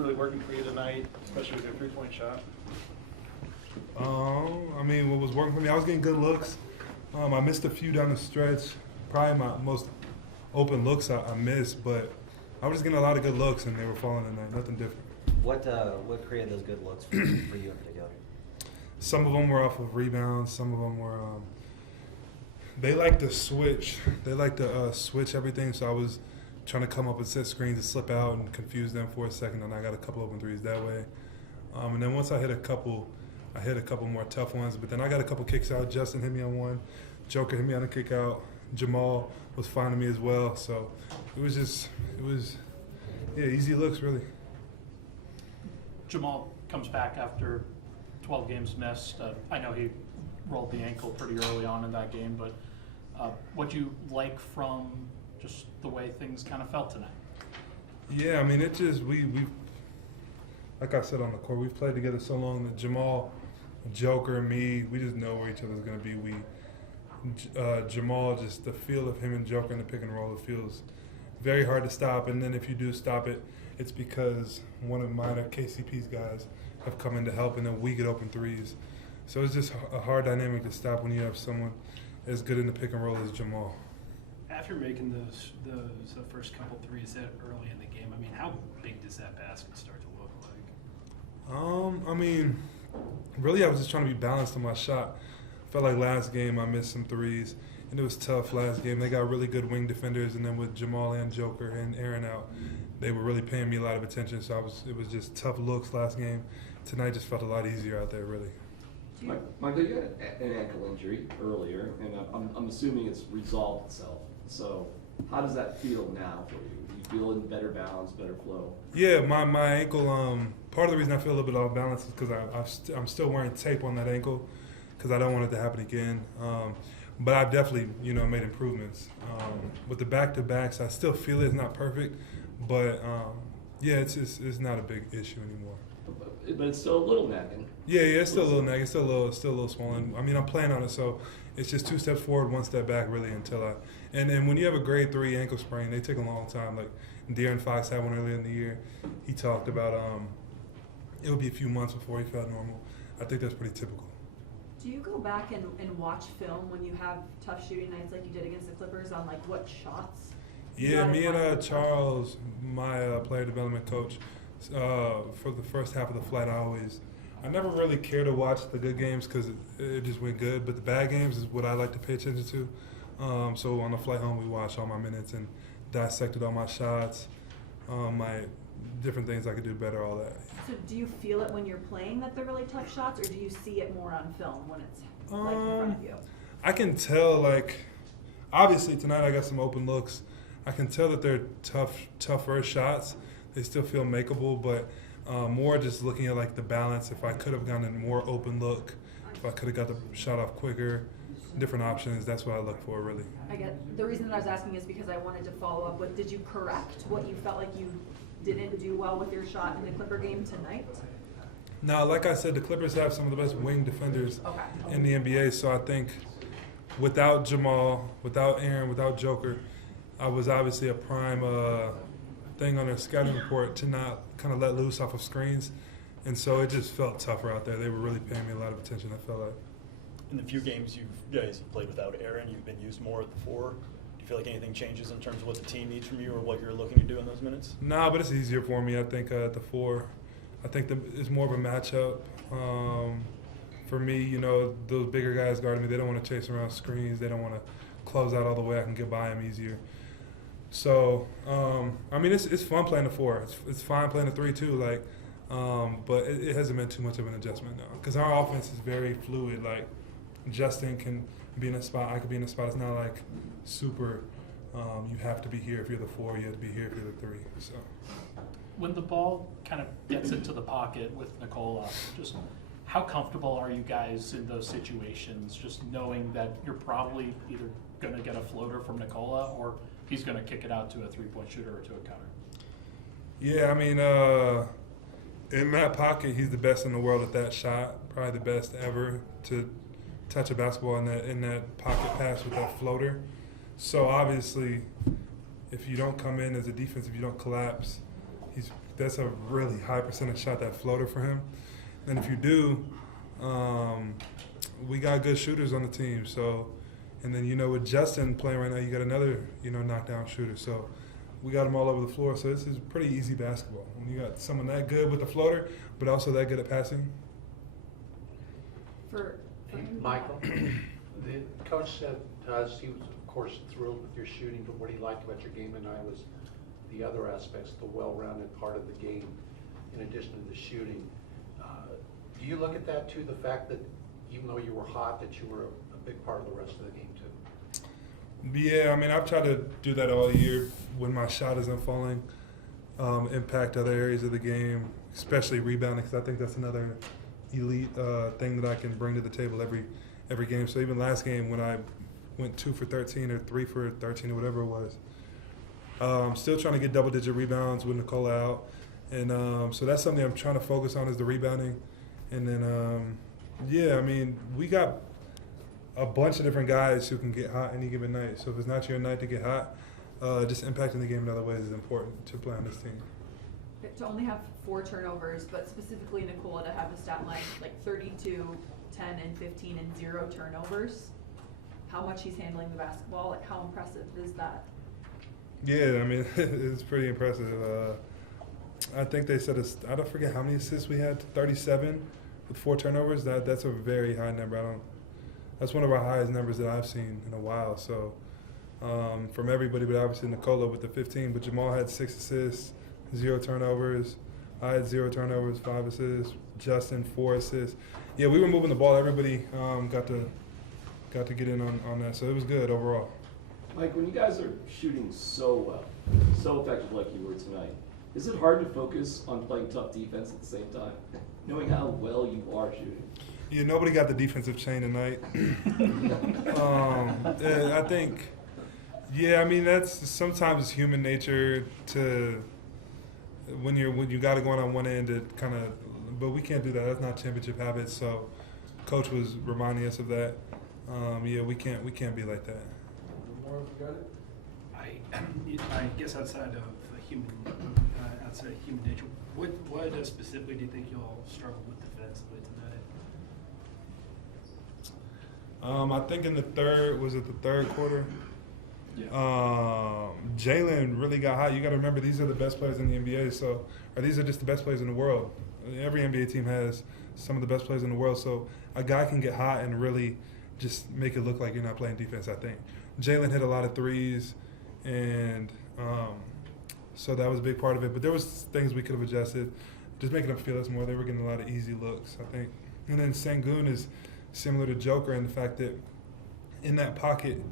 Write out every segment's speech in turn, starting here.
really working for you tonight, especially with your three-point shot? I mean, what was working for me, I was getting good looks. I missed a few down the stretch. Probably my most open looks I missed, but I was just getting a lot of good looks, and they were falling tonight. Nothing different. What created those good looks for you in particular? Some of them were off of rebounds. Some of them were. They like to switch. They like to switch everything. So I was trying to come up and set screens and slip out and confuse them for a second, and I got a couple open threes that way. And then once I hit a couple more tough ones. But then I got a couple kicks out. Justin hit me on one. Joker hit me on a kick out. Jamal was finding me as well. So it was easy looks really. Jamal comes back after 12 games missed. I know he rolled the ankle pretty early on in that game, but what do you like from just the way things kind of felt tonight? Yeah, I mean, it just we like I said on the court, we've played together so long that Jamal, Joker, and me, we just know where each other's gonna be. Jamal, just the feel of him and Joker in the pick and roll, it feels very hard to stop. And then if you do stop it, it's because one of mine or KCP's guys have come in to help, and then we get open threes. So it's just a hard dynamic to stop when you have someone as good in the pick and roll as Jamal. After making those first couple threes that early in the game, I mean, how big does that basket start to look like? I mean, really I was just trying to be balanced on my shot. Felt like last game I missed some threes, and it was tough last game. They got really good wing defenders, and then with Jamal and Joker and Aaron out, they were really paying me a lot of attention, so it was just tough looks last game. Tonight just felt a lot easier out there, really. Michael, you had an ankle injury earlier, and I'm assuming it's resolved itself. So how does that feel now for you? Do you feel in better balance, better flow? Yeah, my ankle, part of the reason I feel a little bit off balance is because I'm still wearing tape on that ankle because I don't want it to happen again. But I've definitely, made improvements. With the back-to-backs, I still feel it's not perfect, but yeah, it's not a big issue anymore. But it's still a little nagging. Yeah, it's still a little nagging. It's still a little swollen. I mean, I'm playing on it, so it's just 2 steps forward, 1 step back, really, until I. And then when you have a grade 3 ankle sprain, they take a long time. Like De'Aaron Fox had one earlier in the year. He talked about it would be a few months before he felt normal. I think that's pretty typical. Do you go back and watch film when you have tough shooting nights like you did against the Clippers on like what shots? Yeah, me and Charles, my player development coach, for the first half of the flight, I never really care to watch the good games because it just went good, but the bad games is what I like to pay attention to. So on the flight home, we watched all my minutes and dissected all my shots, my different things I could do better, all that. So do you feel it when you're playing that they're really tough shots, or do you see it more on film when it's like in front of you? I can tell, obviously tonight I got some open looks. I can tell that they're tougher shots. They still feel makeable, but more just looking at the balance. If I could have gotten a more open look, if I could have got the shot off quicker, different options. That's what I look for, really. I get the reason that I was asking is because I wanted to follow up with: did you correct what you felt like you didn't do well with your shot in the Clipper game tonight? Now, like I said, the Clippers have some of the best wing defenders in the NBA. So I think without Jamal, without Aaron, without Joker, I was obviously a prime thing on their scouting report to not kind of let loose off of screens. And so it just felt tougher out there. They were really paying me a lot of attention, I felt like. In the few games you guys have played without Aaron, you've been used more at the 4. Do you feel like anything changes in terms of what the team needs from you or what you're looking to do in those minutes? No, but it's easier for me, I think, at the 4. I think it's more of a matchup. For me, those bigger guys guarding me, they don't want to chase around screens. They don't want to close out all the way. I can get by them easier. So, I mean, it's fun playing the 4. It's fine playing the 3 too. But it hasn't been too much of an adjustment now because our offense is very fluid. Justin can be in a spot, I could be in a spot. It's not super. You have to be here if you're the 4. You have to be here if you're the 3. So. When the ball kind of gets into the pocket with Nikola, just how comfortable are you guys in those situations, just knowing that you're probably either going to get a floater from Nikola or he's going to kick it out to a three-point shooter or to a counter? Yeah, I mean, in that pocket, he's the best in the world at that shot, probably the best ever to touch a basketball in that pocket pass with that floater. So obviously, if you don't come in as a defense, if you don't collapse, he's that's a really high percentage shot, that floater for him. And if you do, we got good shooters on the team. So, and then with Justin playing right now, you got another knockdown shooter. So we got them all over the floor. So this is pretty easy basketball. When you got someone that good with the floater, but also that good at passing. For Michael, the coach said to us he was, of course, thrilled with your shooting, but what he liked about your game tonight was the other aspects, the well-rounded part of the game, in addition to the shooting. Do you look at that too, the fact that even though you were hot, that you were a big part of the rest of the game too? Yeah, I mean, I've tried to do that all year when my shot isn't falling, impact other areas of the game, especially rebounding, because I think that's another elite thing that I can bring to the table every game. So even last game when I went 2 for 13 or 3 for 13 or whatever it was, still trying to get double-digit rebounds with Nicole out. And so that's something I'm trying to focus on is the rebounding. And then, yeah, I mean, we got a bunch of different guys who can get hot any given night. So if it's not your night to get hot, just impacting the game in other ways is important to play on this team. To only have 4 turnovers, but specifically Nicola to have the stat line like 32, 10, and 15 and 0 turnovers. How much he's handling the basketball, like how impressive is that? Yeah, I mean, it's pretty impressive. I think they said, I don't forget how many assists we had, 37 with 4 turnovers. That's a very high number. That's one of our highest numbers that I've seen in a while. So from everybody, but obviously Nicola with the 15, but Jamal had 6 assists, 0 turnovers. I had 0 turnovers, 5 assists. Justin, 4 assists. Yeah, we were moving the ball. Everybody got to get in on that. So it was good overall. Mike, when you guys are shooting so well, so effective like you were tonight, is it hard to focus on playing tough defense at the same time, knowing how well you are shooting? Yeah, nobody got the defensive chain tonight. I think, yeah, I mean, that's sometimes it's human nature to when you got it going on one end, it kind of, but we can't do that. That's not championship habits. So, coach was reminding us of that. Yeah, we can't be like that. I guess outside of human nature, what specifically do you think you'll struggle with defensively tonight? I think in the third quarter? Yeah. Jalen really got hot. You got to remember, these are the best players in the NBA. Or these are just the best players in the world. Every NBA team has some of the best players in the world. So a guy can get hot and really just make it look like you're not playing defense, I think. Jalen hit a lot of threes, and so that was a big part of it. But there was things we could have adjusted, just making them feel us more. They were getting a lot of easy looks, I think. And then Sengun is similar to Joker in the fact that in that pocket,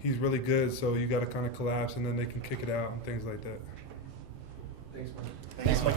he's really good. So you got to kind of collapse, and then they can kick it out and things like that. Thanks, Mike. Thanks, Mike.